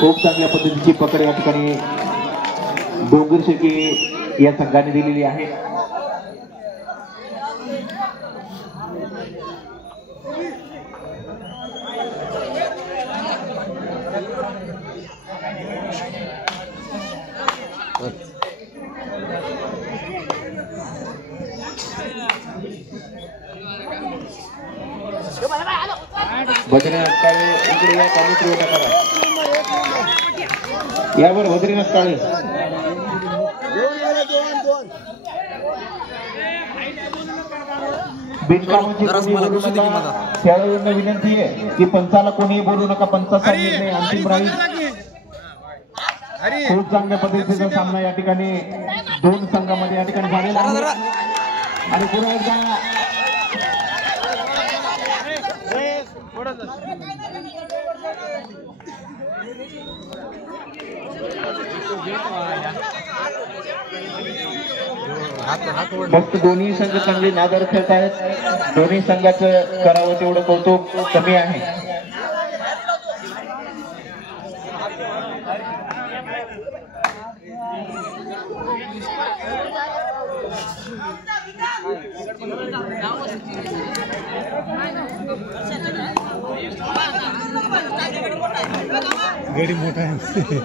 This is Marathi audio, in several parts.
खूप चांगल्या पद्धतीची पकड या ठिकाणी डोंगर शेळके या संघाने दिलेली आहे. बद्रीनाथ काळे इकडे या कामेश्वर करा यावर बद्रीनाथ काळे खेळाडूंना विनंती आहे की पंचाला कोणीही बोलू नका. पंचाचा निर्णय अंतिम राहील. खूप चांगल्या पद्धतीचा सामना या ठिकाणी दोन संघामध्ये या ठिकाणी झालेला आहे आणि पुन्हा एकदा फक्त दोन्ही संघ चांगले नादार खेळत आहेत. दोन्ही संघाचं करावं तेवढं कौतुक कमी आहे. गडी मोठा आहे.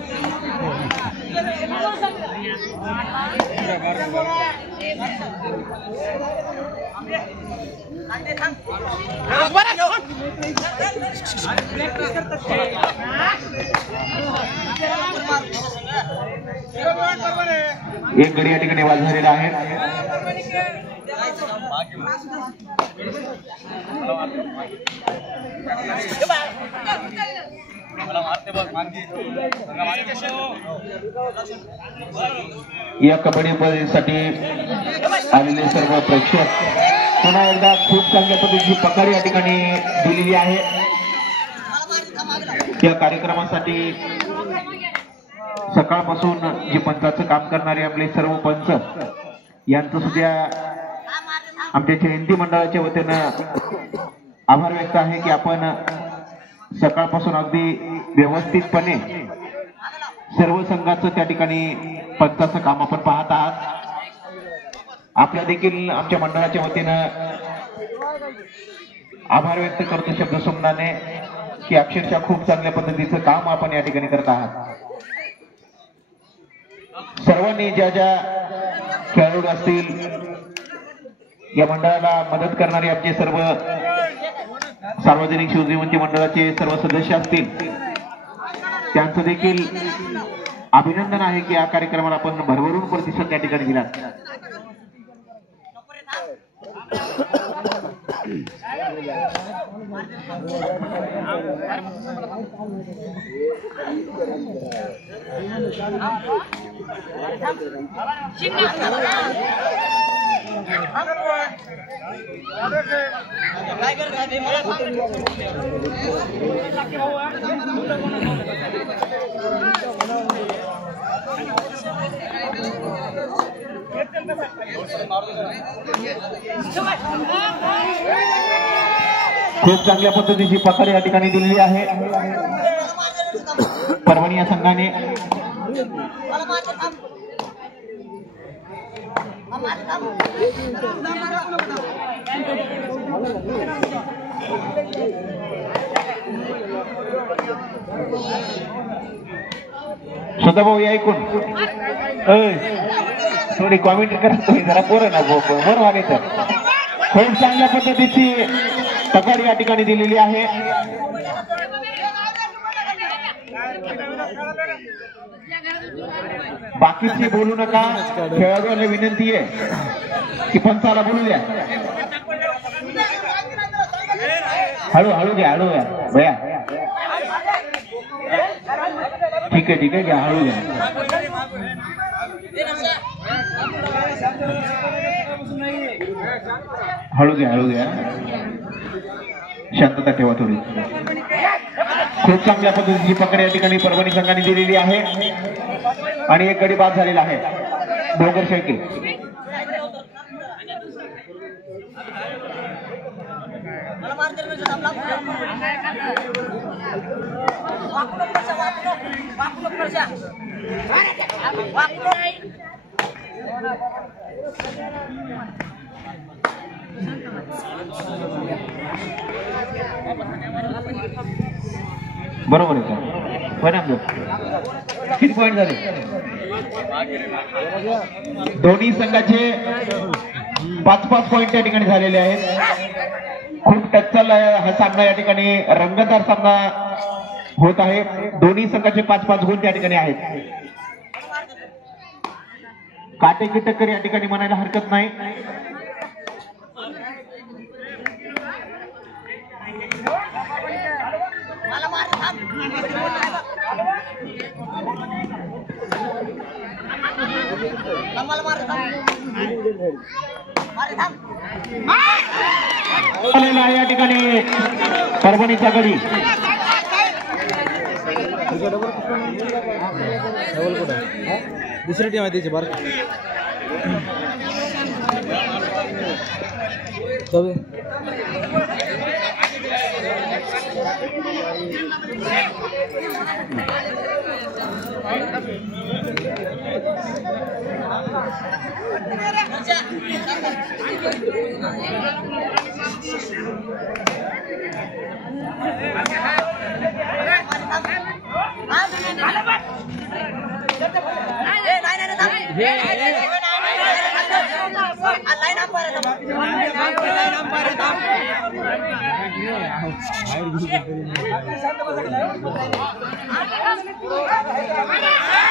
एक गडी या ठिकाणी बाद झालेला आहे. या कबड्डीसाठी आलेले सर्व प्रेक्षक पुन्हा एकदा खूप चांगल्या पद्धतीची पकड या ठिकाणी दिलेली आहे. या कार्यक्रमासाठी सकाळपासून जे पंचाचं काम करणारे आपले सर्व पंच यांचं सुद्धा आमच्या जयंती मंडळाच्या वतीनं आभार व्यक्त आहे की आपण सकाळपासून अगदी व्यवस्थितपणे सर्व संघाचं त्या ठिकाणी पंचाचं काम आपण पाहत आहात. आपल्या देखील आमच्या मंडळाच्या वतीनं आभार व्यक्त करतो शब्दसुमनाने की अक्षरशः खूप चांगल्या पद्धतीचं काम आपण या ठिकाणी करत आहात. सर्वांनी ज्या ज्या खेळाडू असतील या मंडळाला मदत करणारे आमचे सर्व सार्वजनिक शिवजयंती मंडळाचे सर्व सदस्य असतील त्यांचं देखील अभिनंदन आहे की या कार्यक्रमाला आपण भरभरून प्रतिसाद त्या ठिकाणी दिला. खूप चांगल्या पद्धतीची पकड या ठिकाणी दिलेली आहे परभणी या संघाने. सदाभाऊ या ऐकून थोडी कॉमेंट्री करा तुम्ही जरा पोरं ना बरं वाले तर. खूप चांगल्या पद्धतीची पकड या ठिकाणी दिलेली आहे. बाकीचे बोलू नका. खेळाडूला विनंती आहे की पंचाला बोलू द्या. हळू हळू घ्या हळू घ्या भया. ठीक आहे घ्या हळू घ्या. हळू घ्या शांतता ठेवा थोडी. खूप चांगल्या पद्धतीची पकड या ठिकाणी परभणी संघाने दिलेली आहे आणि एक गडी बाद झालेला आहे डोंगर शेळके. बरोबर आहे परिणाम किती पॉईंट झाले दोन्ही संघाचे 5-5 पॉईंट या ठिकाणी झालेले आहेत खूप टच्चा हा सामना या ठिकाणी रंगतदार सामना होत आहे दोन्ही संघाचे 5-5 गुण या ठिकाणी आहेत काटेकी टक्कर या ठिकाणी म्हणायला हरकत नाही या ठिकाणी परभणीचा गडी दुसरी टीम आहे त्याची बरं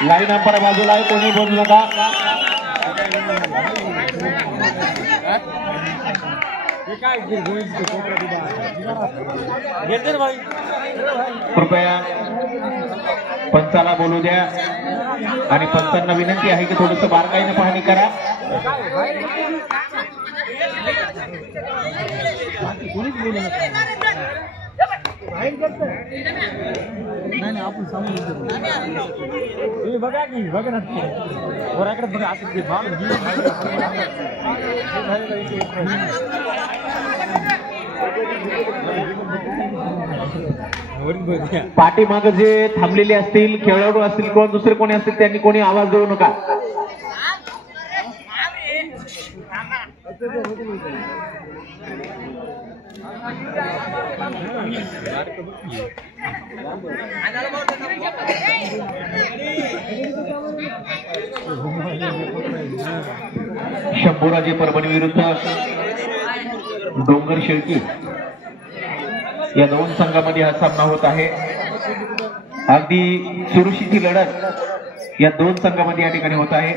लाईन अंपर बाजूला आहे कोणी बोलू नका कृपया पंचाला बोलू द्या आणि पंचांना विनंती आहे की थोडंसं बारकाईने पाहणी करा कोणीच बोलू नका नाही आपण सांगू बघा की बघा ना वराकडे बघा पाठीमाग जे थांबलेले असतील खेळाडू असतील किंवा दुसरे कोणी असतील त्यांनी कोणी आवाज देऊ नका शंभूराजे परभणी विरुद्ध डोंगर शेळकी या दोन संघामध्ये हा सामना होत आहे अगदी चुरशीची लढत या दोन संघामध्ये या ठिकाणी होत आहे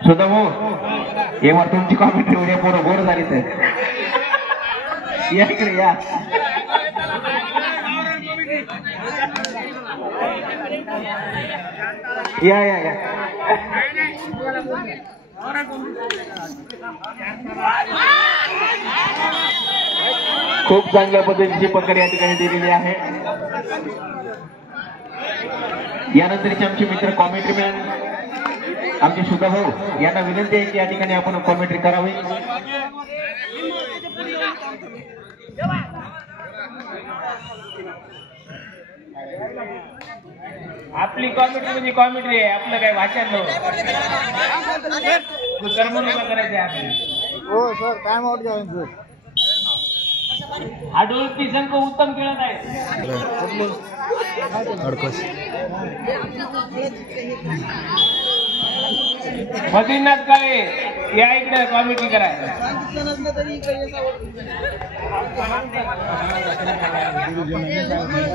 सुद्धा हो एव्हा तुमची कॉमेंट्री उद्या पोरं बोर झाली तर या इकडे या या या खूप चांगल्या पद्धतीची पकड या ठिकाणी दिलेली आहे यानंतरचे आमचे मित्र कॉमेंट्री मॅन आमचे सुद्धा भाऊ यांना विनंती आहे की या ठिकाणी आपण कॉमेंट्री करावी आपली कॉमेंट्री म्हणजे कॉमेंट्री आहे आपलं काय भाषण कर्मणूक करायची आपली हो सर टाइम आउट जाऊन सर आडोळी संघ उत्तम खेळत आहे अडकस बद्रीनाथ काळे या इकडे कॉमेडी करा.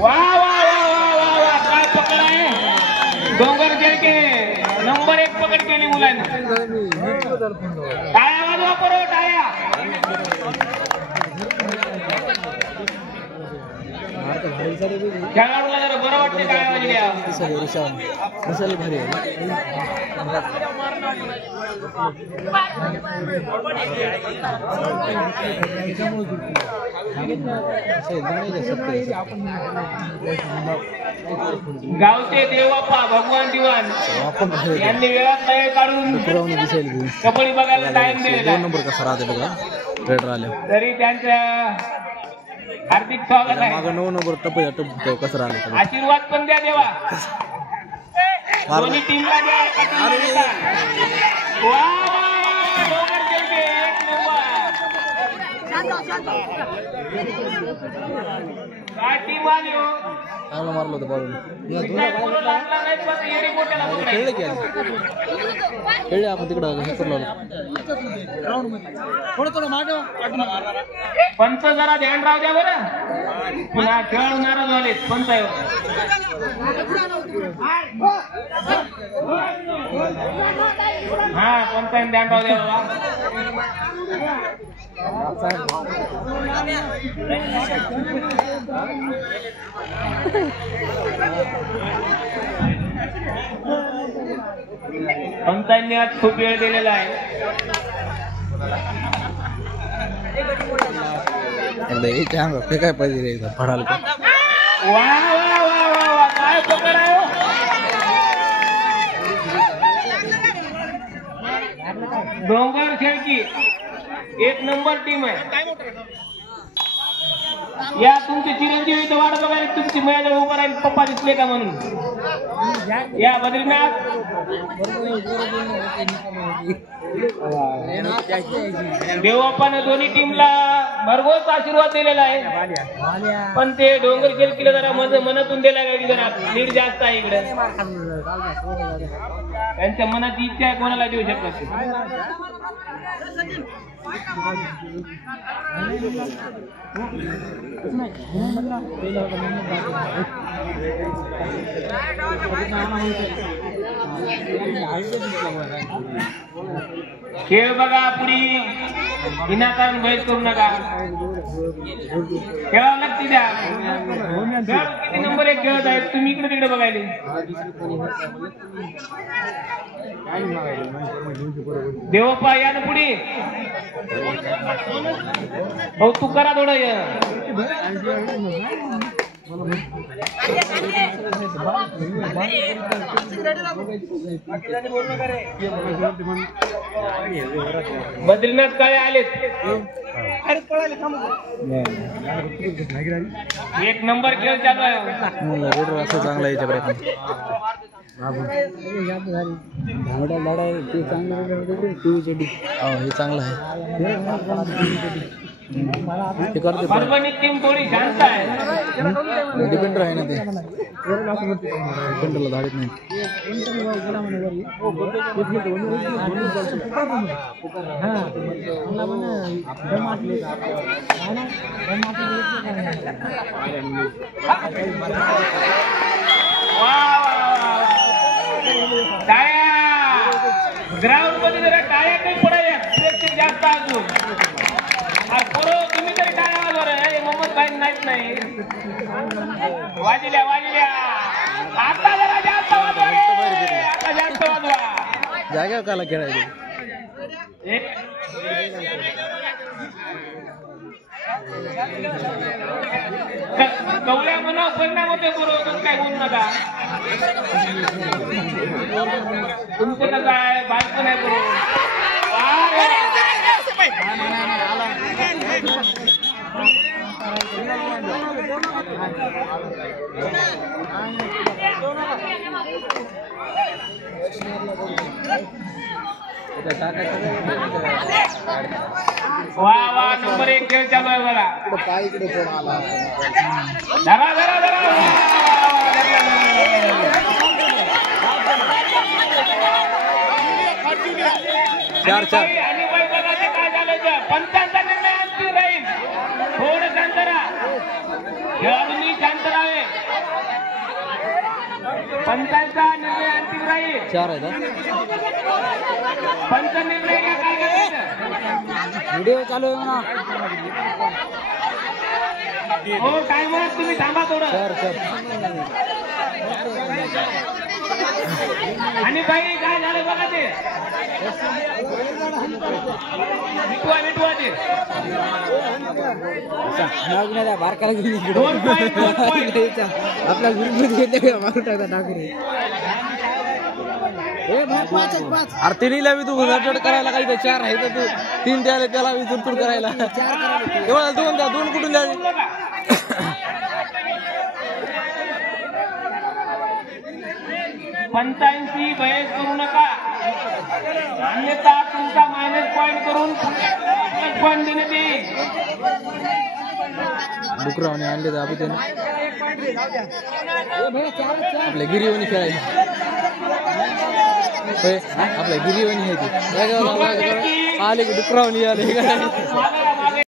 वा वा वा वा वा वा काय पकड आहे. डोंगर जेके नंबर 1 पकड केली मुलांनी. टाळ्या वाजवा करो टाळ्या. खेळाडूला जरा बरं वाटते टाळ्या वाजल्या. भारी गावचे देवाप्पा भगवान दिवाण यांनी वेळात वेळ काढून कबड्डी बघायला टाइम दिलेला. नंबर कसा राहते बघा रेड राहिले तरी त्यांच्या हार्दिक स्वागत आहे. मागं 9 नंबर टप कसं राहिले आशीर्वाद पण द्या देवा. दोन्ही टीमला द्या. एका टीमला देता. वा वा वा डोंगर जेके एक नंबर. काय टीम आली हो. चांगलं मारलं होतं बॉल काय पोरं लागला नाही पण येडी मोठ्याला खेळले पकडायचं. की खेळले आपण तिकडं हे करून थोडं मागे पंच जरा ध्यान राहू द्या बरं. पुन्हा खेळ नाराज झाले पंच आहे. हा पंचायत ध्यान राहू द्या बाबा. पंचांनी आज खूप वेळ दिलेला आहे. काय पाहिजे रे फडाल का वा वा वा वा वा काय पकड आहे हो. डोंगर खेळकी एक नंबर टीम आहे. या तुमचे चिरंजीव इथं वाट बघायला तुमची मॅच उभं राहील पप्पा दिसले का म्हणून. या बद्रीनाथ देवाप्पानं दोन्ही टीमला भरघोस आशीर्वाद दिलेला आहे. पण ते डोंगर खेळकीला जरा मनातून दिला गाडी जरा लीड जास्त आहे इकडे. त्यांच्या मनाची इच्छा आहे कोणाला देऊ शकत. खेळ बघा पुढे विनाकारण बहेस करू नका. खेळावं लागते द्या. किती नंबर 1 खेळत आहेत तुम्ही इकडे तिकडे बघायले. देवप्पा या ना पुढे. हो तू करा थोडं. बद्रीनाथ काळे आलेत. एक नंबर खेळ चालू आहे. चांगला याच्याकडे हे चांगलं आहे. परभणी टीम थोडी शांत आहे. डिपेंडर आहे ना ते डिपेंडरला धाडत नाही. ग्राउंड मध्ये जरा टाळ्या काही पडायला प्रेक्षक जास्त अजून. तुम्ही तरी टाळ्या वाजवा. मोहम्मद भाई नाहीच नाही. वाजल्या वाजल्या. आता जरा जास्त वाजवा. आता जास्त वाजवा. जागा काला खेळायचे. कवल्या म्हणा परिणाम होते बरोबर काय बोलू नका. तुमचं कसं आहे बायको नाही बरोबर. वा वा नंबर 1 खेळ चालू आहे बघा. धरा धरा धरा. चार चार आणि बाई बघा ते काय झालं तर पंचांचा निर्णय अंतिम राहील. थोडं शांत राहा, खेळाडूंनी शांत राहावे. पंचांचा निर्णय अंतिम राहील. चार आहे का पंच निर्णय का काय करायचं? व्हिडिओ चालू आहे म्हणा. हो काय म्हणत तुम्ही थांबा थोडं. चार चार आणि बाई काय झालं बघा ते मिटवा ते बारकाला दोन point. आपला गुरुमध्ये मारून टाकता ठाकरे. अरे तिन्हीला मी तू गडजड करायला काही तर चार आहे तर तू तीन द्यायला त्याला मी तुडतुड करायला एवढा दोन द्या दोन कुठून द्या. 85 बहस करू नका, अन्यथा तुमचा मायनस पॉईंट करून प्लस पॉईंट देण्यात येईल. डुकरावने आणले तर आपण त्याने आपल्या गिरीवणी खेळायची आपल्या गिरीवणी आहे ती आले की डुकरावणी आले.